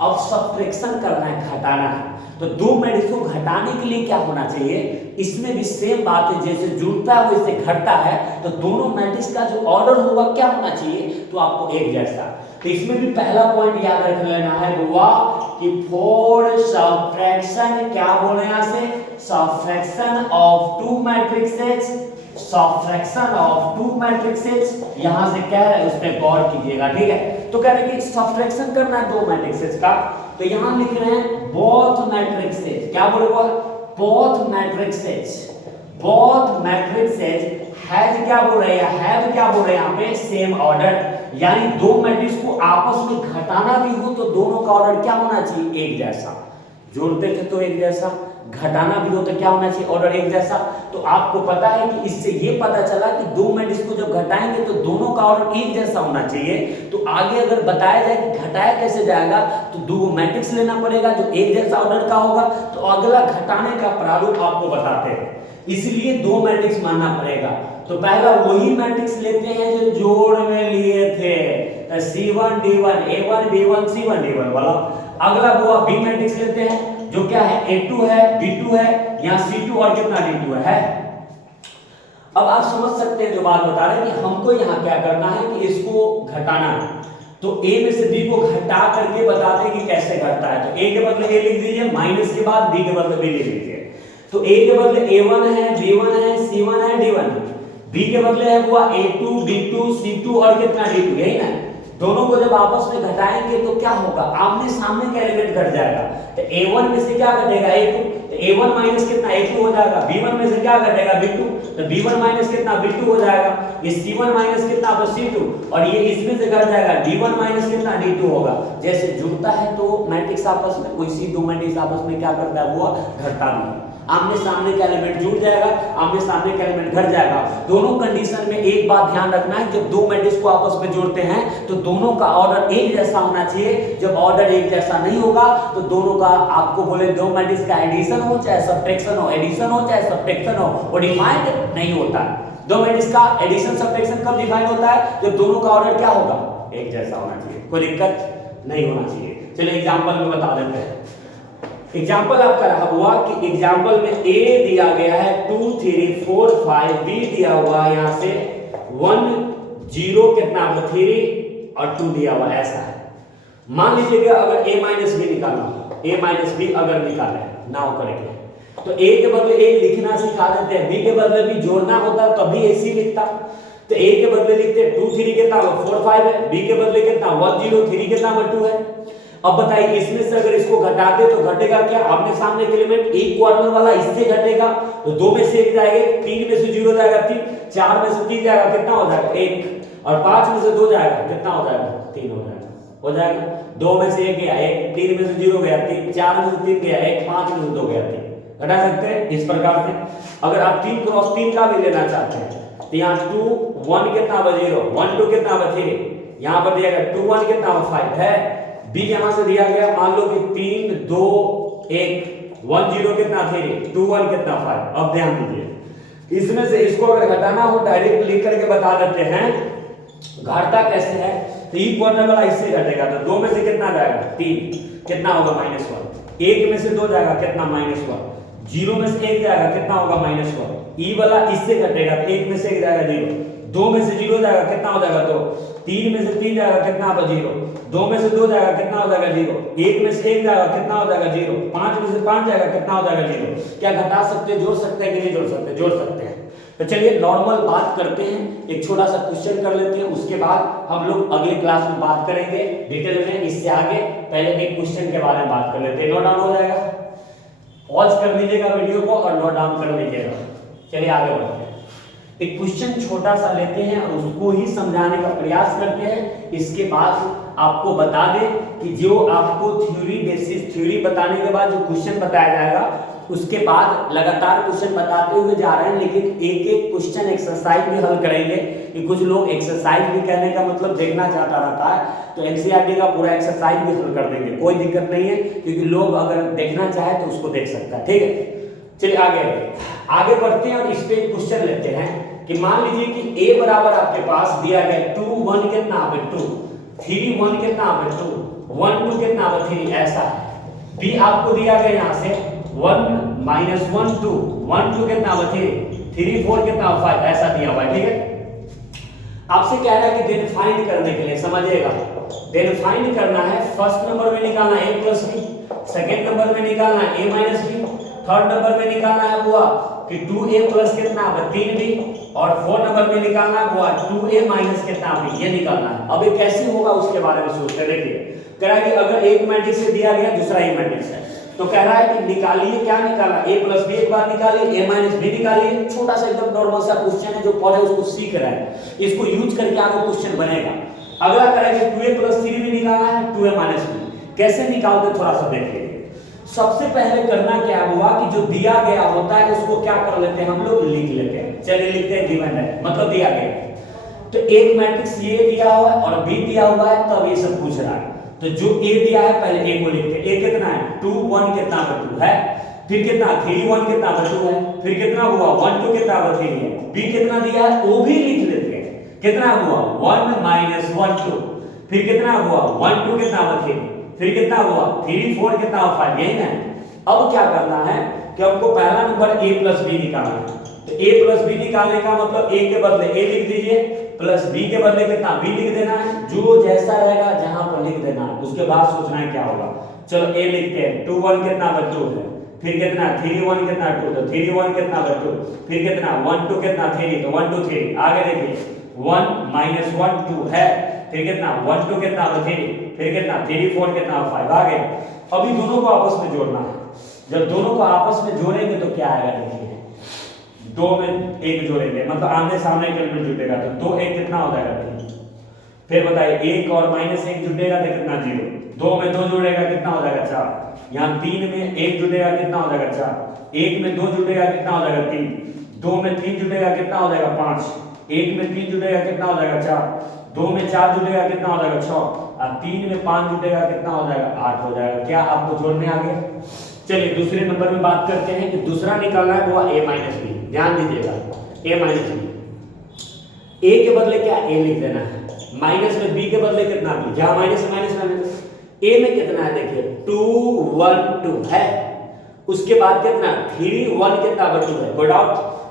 अब सब्ट्रैक्शन करना है, घटाना है, तो दो मैट्रिक्स को घटाने के लिए क्या होना चाहिए? इसमें भी सेम बात है, जैसे जुड़ता है वैसे घटता है, तो दोनों मैट्रिक्स का जो ऑर्डर होगा क्या होना चाहिए? तो आपको एक जैसा। तो इसमें भी पहला पॉइंट याद रख लेना है वो कि फॉर सब्ट्रैक्शन, क्या बोल रहे हैं यहां से? Subtraction of two matrices, subtraction of two matrices यहां से कह रहा है, उस पे गौर कीजिएगा, ठीक है। तो कह रहे हैं कि सब्ट्रैक्शन करना है दो मैट्रिक्सेस का, तो यहां लिख रहे हैं बोथ मैट्रिक्सेस। क्या बोले वो? Both matrixes, both matrixes has, क्या बोल रहे हैं? हैव, क्या बोल रहे हैं यहां पे? सेम ऑर्डर, यानी दो मैट्रिक्स को आपस में घटाना भी हो तो दोनों का ऑर्डर क्या होना चाहिए? एक जैसा। जोड़ते थे तो एक जैसा, घटाना भी हो तो क्या होना चाहिए? ऑर्डर एक जैसा। तो आपको पता है कि इससे ये पता चला कि दो मैट्रिक्स को जब घटाएंगे तो दोनों का ऑर्डर एक जैसा होना चाहिए। तो आगे अगर बताया जाए कि घटाया कैसे जाएगा, तो दो मैट्रिक्स लेना पड़ेगा जो एक जैसा ऑर्डर का होगा, तो अगला घटाने का प्रारूप आपको बताते हैं, इसलिए दो मैट्रिक्स मानना पड़ेगा। तो पहला वही मैट्रिक्स लेते हैं जो जोड़ में लिए थे, C1 D1 A1 B1 C1 D1 वाला। अगला वो बी मैट्रिक्स लेते हैं जो क्या है? A2 है, B2 है, यहाँ C2 और कितना D2 है। अब आप समझ सकते हैं जो बात बता रहे हैं कि हमको यहाँ क्या करना है कि इसको घटाना है, तो A में से B को घटा करके बता दें कि कैसे घटता है। तो A के बदले A लिख दीजिए, माइनस के बाद B के बदले B लिख दीजिए। तो A के बदले A1 है, B1 है, C1 है, D1। B के बदले है वो A2 B2 C2 और कितना D2, यही ना। दोनों को जब आपस में घटाएंगे तो क्या होगा? आमने सामने का एलिमेंट घट जाएगा। तो A1 में से क्या घटेगा? A2। तो A1 माइनस कितना? A2 हो जाएगा। B1 में से क्या घटेगा? B2। तो B1 माइनस कितना? B2 हो जाएगा। ये C1 माइनस कितना? तो C2। और ये इसमें से घट जाएगा, D1 माइनस कितना? D2 होगा। जैसे जुड़ता है तो मैट्रिक्स आपस में, वैसे दो मैट्रिक्स आपस में क्या करता है? वो घटता भी। आमने सामने का एलिमेंट जुड़ जाएगा, आमने सामने का एलिमेंट घट जाएगा। दोनों कंडीशन में एक बात ध्यान रखना है, जब दो मैट्रिक्स को आपस में जोड़ते हैं तो दोनों का ऑर्डर एक जैसा होना चाहिए। जब ऑर्डर एक जैसा नहीं होगा तो दोनों का, आपको बोले दो मैट्रिक्स का एडिशन हो चाहे सब्ट्रैक्शन हो, एडिशन हो चाहे सब्ट्रैक्शन हो, वो डिफाइंड नहीं होता है। दो मैट्रिक्स का एडिशन सब्ट्रैक्शन कब डिफाइन होता है? जब दोनों का ऑर्डर क्या होगा? एक जैसा होना चाहिए, कोई दिक्कत नहीं होना चाहिए। चलिए एग्जांपल में बता देते हैं। एग्जाम्पल आपका रहा हुआ कि एग्जाम्पल में A दिया गया है 2 3 4 5, B दिया हुआ यहाँ से 1 0 कितना 3 और 2 दिया हुआ, ऐसा है। मान लीजिएगा अगर A माइनस B निकालना हो, A माइनस B अगर निकाले ना हो करेंगे तो A के बदले A लिखना सिखा देते हैं, B के बदले भी जोड़ना होता तभी AC लिखता। तो A के बदले लिखते 2 3 कितना 4 5 है, B के बदले कितना 1 0 3 कितना 2 है। अब बताइए इसमें से अगर इसको घटाते तो घटेगा क्या? आमने सामने के एलिमेंट एक क्वार्टर वाला इससे घटेगा, तो 2 में से 1 जाएगा, 3 में से 0 जाएगा 3, 4 में से 3 जाएगा, कितना हो जाएगा 1, और 5 में से 2 जाएगा, कितना हो जाएगा 3 हो जाएगा। 2 में से 1 गया 1, 3 में से 0 गया 3, 4 में से 3 गया 1, 5 में से 2 गया 3। घटा सकते हैं इस प्रकार से। अगर आप 3 क्रॉस 3 का भी लेना चाहते हैं तो यहाँ 2 1 कितना 0, 1 2 कितना 3, यहाँ पर दिया गया 2 1 कितना 5 है। B यहां से दिया गया, मान लो कि 3 2 1 1 0 कितना 3 2 1 कितना 5। अब ध्यान दीजिए, इसमें से इसको अगर घटाना हो डायरेक्ट लिख करके बता देते हैं। घटता कैसे है? तो ई कॉर्नर वाला इससे घटेगा, तो 2 में से कितना जाएगा 3, कितना होगा -1। 1 में से 2 जाएगा, कितना -1। 0 में से 1 जाएगा, कितना होगा -1। ई वाला इससे घटेगा, 1 में से 1 जाएगा 0, 2 में से 0 जाएगा, कितना हो जाएगा 2, 3 में से 3 जाएगा, कितना होगा 0, 2 में से 2 जाएगा, कितना हो जाएगा 0, 1 में से 1 जाएगा, कितना हो जाएगा 0, 5 में से 5 जाएगा, कितना हो जाएगा 0। क्या घटा सकते हैं, जोड़ सकते हैं कि नहीं जोड़ सकते? जोड़ सकते हैं। तो चलिए नॉर्मल बात करते हैं, एक छोटा सा क्वेश्चन कर लेते हैं, उसके बाद हम लोग अगले क्लास में बात करेंगे डिटेल में इससे आगे। पहले एक क्वेश्चन के बारे में बात कर लेते हैं, नोट डाउन हो जाएगा, पॉज कर लीजिएगा वीडियो को और नोट डाउन कर लीजिएगा। चलिए आगे बढ़ते हैं, एक क्वेश्चन छोटा सा लेते हैं और उसको ही समझाने का प्रयास करते हैं। इसके बाद आपको बता दें कि जो आपको थ्योरी बेसिस थ्योरी बताने के बाद जो क्वेश्चन बताया जाएगा उसके बाद लगातार क्वेश्चन बताते हुए जा रहे हैं, लेकिन एक एक क्वेश्चन एक्सरसाइज भी हल करेंगे कि कुछ लोग एक्सरसाइज भी कहने का मतलब देखना चाहता रहता है, तो एनसीईआरटी का पूरा एक्सरसाइज भी हल कर देंगे, कोई दिक्कत नहीं है, क्योंकि लोग अगर देखना चाहे तो उसको देख सकता है। ठीक है, चलिए आगे बढ़ते हैं और इस पे क्वेश्चन लेते हैं कि मान लीजिए कि a बराबर आपके पास दिया गया 2 1 कितना है 2, 3 1 कितना है 2, 1 2 कितना है 3, ऐसा है। b आपको दिया गया यहां से 1 -1 2, 1 2 कितना है 3, 3 4 कितना है 5, ऐसा दिया हुआ है। ठीक है, आपसे कह रहा है कि देन फाइंड करने के लिए समझिएगा, देन फाइंड करना है, फर्स्ट नंबर में निकालना है a + b, सेकंड नंबर में निकालना है a - b, थर्ड नंबर में निकालना है हुआ कि 2a प्लस कितना है 3b, और फोर्थ नंबर में निकालना हुआ 2a माइनस कितना b, ये निकालना है। अब ये कैसे होगा उसके बारे में सोचते, देखिए कह रहा है कि अगर एक मैट्रिक्स से दिया गया दूसरा एक मैट्रिक्स है, तो कह रहा है कि निकालिए, क्या निकाला a + b एक बार निकालिए, a - b निकालिए। छोटा सा एकदम नॉर्मल सा क्वेश्चन है, जो पढ़े उसको सीख रहा है, इसको यूज करके आगे क्वेश्चन बनेगा। अगला करेंगे 2a + 3b निकालना है, 2a - b कैसे निकालते थोड़ा सा देखिए। सबसे पहले करना क्या हुआ कि जो दिया गया होता है उसको क्या कर लेते हैं हम लोग, लिख लेते हैं। चलिए लिखते हैं गिवन है, मतलब दिया गया, तो एक मैट्रिक्स ये दिया हुआ है और बी दिया हुआ है, तब ये सब पूछ रहा है। तो जो ए दिया है पहले ए को लिखते हैं, ए कितना है 2 1 कितना 2 है, फिर कितना 3 1 कितना 2 है, फिर कितना हुआ 1 2 कितना 3 है, बी कितना दिया है वो भी लिख लेते हैं, कितना हुआ 1 - 1 2, फिर कितना हुआ 1 2 कितना 3, फिर कितना हुआ 3 4 कितना 5, यही ना। अब क्या करना है कि हमको पहला नंबर a + b निकालना है, तो a + b निकालने का मतलब a के बदले a लिख दीजिए, प्लस b के बदले कितना b लिख देना है, जो जैसा रहेगा जहां पर लिख देना है, उसके बाद सोचना है क्या होगा। चलो a लिखते हैं, 2 1 कितना 2 है, फिर कितना 3 1 कितना 2, तो 3 1 कितना 2, फिर कितना 1 2 कितना 3, तो 1 2 3, आगे देखिए 1 - 1 2 है, फिर कितना 1 2 कितना 3, फिर कितना 3 4 कितना 5, आ गए। अभी दोनों को आपस में जोड़ना है, जब दोनों को आपस में जोड़ेंगे तो क्या आएगा, देखिए 2 में 1 जोड़ेंगे, मतलब आमने सामने के एलिमेंट जुटेगा, तो 2 1 कितना हो जाएगा 3, फिर बताइए 1 और -1 जुटेगा तो कितना 0, 2 में 2 जुड़ेगा कितना हो जाएगा 4, यहाँ 3 में 1 जुटेगा कितना हो जाएगा 4, 1 में 2 जुटेगा कितना हो जाएगा 3, 2 में 3 जुटेगा कितना हो जाएगा 5, 1 में 3 जुटेगा कितना हो जाएगा 4, 2 में 4 जुटेगा कितना हो जाएगा 6, और 3 में 5 जुटेगा कितना हो जाएगा 8 हो जाएगा। क्या आपको जोड़ने आ गया। चलिए दूसरे नंबर में बात करते हैं कि दूसरा निकालना है वो a - b, ध्यान दीजिएगा a - b, a के बदले क्या a लिख देना है, माइनस में b के बदले कितना b, जहां माइनस है माइनस माइनस, a में कितना है देखिए 2 1 2 है, उसके बाद कितना 3 1 कितना 2 है, कोई डाउट,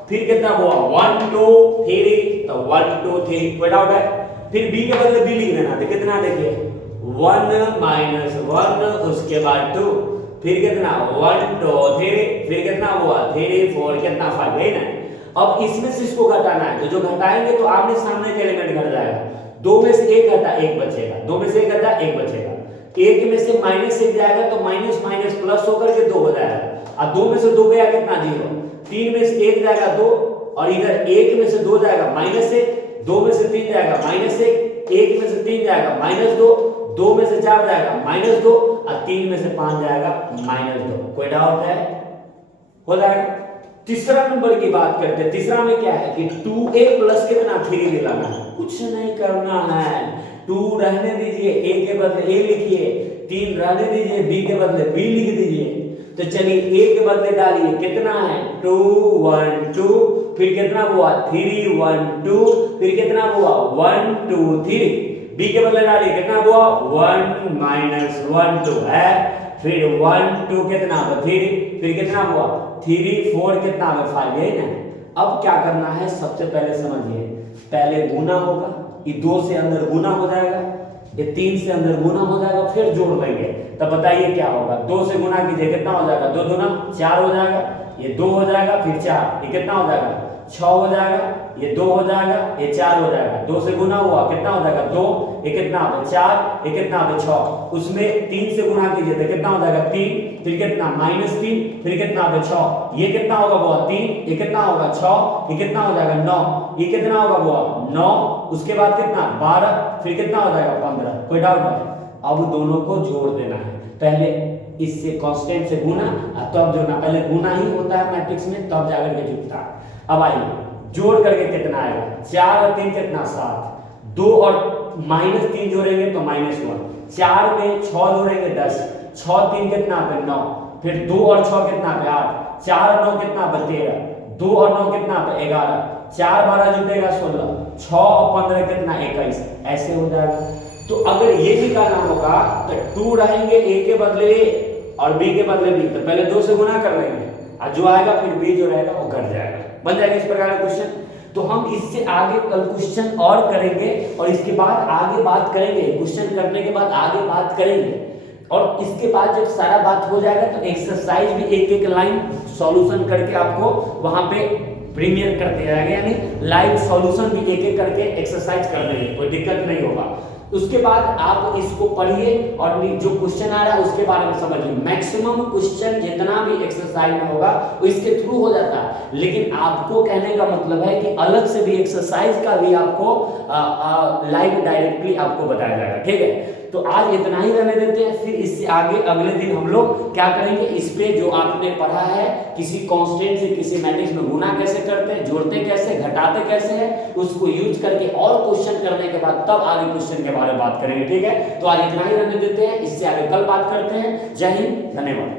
फिर कितना हुआ 1 2 3, तो 1 2 3, कोई डाउट है, फिर b के बदले b लिख देना, तो कितना देखिए 1 - 1, उसके बाद 2, फिर कितना 1 2 3, फिर कितना हुआ 3 4 कितना 5, है ना। अब इसमें से इसको घटाना है, तो जो घटाएंगे तो आमने सामने के एलिमेंट घट जाएगा, 2 में से 1 घटा 1 बचेगा, 2 में से 1 घटा 1 बचेगा, 1 में से -1 जाएगा तो माइनस माइनस प्लस होकर के 2 हो जाएगा, और 2 में से 2 गया कितना 0, 3 में से 1 जाएगा 2, और इधर 1 में से 2 जाएगा -1, 2 में से 3 जाएगा -1, 1 में से 3 जाएगा -2, 2 में से 4 जाएगा -2, और 3 में से 5 जाएगा -2, कोई डाउट है, हो जाएगा। तीसरा नंबर की बात करते हैं, तीसरा में क्या है कि 2a प्लस कितना 3 मिलाना है, कुछ नहीं करना है, 2 रहने दीजिए, a के बदले a लिखिए, 3 रहने दीजिए, b के बदले b लिख दीजिए। तो चलिए a के बदले डालिए, कितना है 2 1 2, फिर कितना हुआ 3 1 2, फिर कितना हुआ 1 2 3, b के बदले डालिए, कितना हुआ 1 - 1 2 है, फिर 1 2 कितना 3, फिर कितना हुआ 3 4 कितना 5, है ना। अब क्या करना है, सबसे पहले समझिए, पहले गुना होगा, ये 2 से अंदर गुना हो जाएगा, ये 3 से अंदर गुना हो जाएगा, फिर जोड़ लेंगे, तब बताइए क्या होगा, 2 से गुना कीजिए, कितना हो जाएगा 2 दूना 4 हो जाएगा, ये 2 हो जाएगा, फिर 4, ये कितना हो जाएगा 6 हो जाएगा, ये 2 हो जाएगा, ये 4 हो जाएगा, 2 से गुना हुआ कितना हो जाएगा 2, ये कितना पे 4, ये कितना पे 6, उसमें 3 से गुना कीजिए तो कितना हो जाएगा 3, फिर कितना -3, फिर कितना पे 6, ये कितना होगा बुआ 3, ये कितना होगा 6, ये कितना हो जाएगा 9, ये कितना होगा बुआ 9, उसके बाद कितना 12, फिर कितना हो जाएगा 15। कोई डाउट है? अब दोनों को जोड़ देना है, पहले इससे कांस्टेंट से गुना और तब जोड़ना, पहले गुना ही होता है मैट्रिक्स में तब जाकर के जुड़ता है। अब आइए जोड़ करके कितना आएगा 4 और 3 कितना 7, 2 और -3 जोड़ेंगे तो -1, 4 पे 6 जोड़ेंगे 10, 6 3 कितना पे 9, फिर 2 और 6 कितना पे 8, 4 और 9 कितना पे 13, 2 और 9 कितना पे 11, 4 12 जुटेगा 16, 6 और 15 कितना 21, ऐसे हो जाएगा। तो अगर ये निकालना होगा तो 2 रहेंगे a के बदले a और b के बदले b, तो पहले 2 से गुना कर लेंगे और जो आएगा फिर b जो रहेगा वो कट जाएगा, बन जाएगा इस प्रकार का क्वेश्चन। तो हम इससे आगे कल क्वेश्चन और करेंगे और इसके बाद आगे बात करेंगे, क्वेश्चन करने के बाद आगे बात करेंगे, और इसके बाद जब सारा बात हो जाएगा तो एक्सरसाइज भी एक एक लाइन सॉल्यूशन करके आपको वहां पे प्रीमियर करते जाएंगे, यानी लाइव सॉल्यूशन भी एक एक करके एक्सरसाइज कर देंगे, कोई दिक्कत नहीं होगा। उसके बाद आप इसको पढ़िए और जो क्वेश्चन आ रहा है उसके बारे में समझिए। मैक्सिमम क्वेश्चन जितना भी एक्सरसाइज में होगा वो इसके थ्रू हो जाता है, लेकिन आपको कहने का मतलब है कि अलग से भी एक्सरसाइज का भी आपको लाइव डायरेक्टली आपको बताया जाएगा, ठीक है। तो आज इतना ही रहने देते हैं, फिर इससे आगे अगले दिन हम लोग क्या करेंगे, इस पे जो आपने पढ़ा है किसी कांस्टेंट से किसी मैट्रिक्स में गुना कैसे करते हैं, जोड़ते कैसे, घटाते कैसे हैं, उसको यूज करके और क्वेश्चन करने के बाद तब आगे क्वेश्चन के बारे में बात करेंगे, ठीक है। तो आज इतना ही रहने देते हैं, इससे आगे कल बात करते हैं। जय हिंद, धन्यवाद।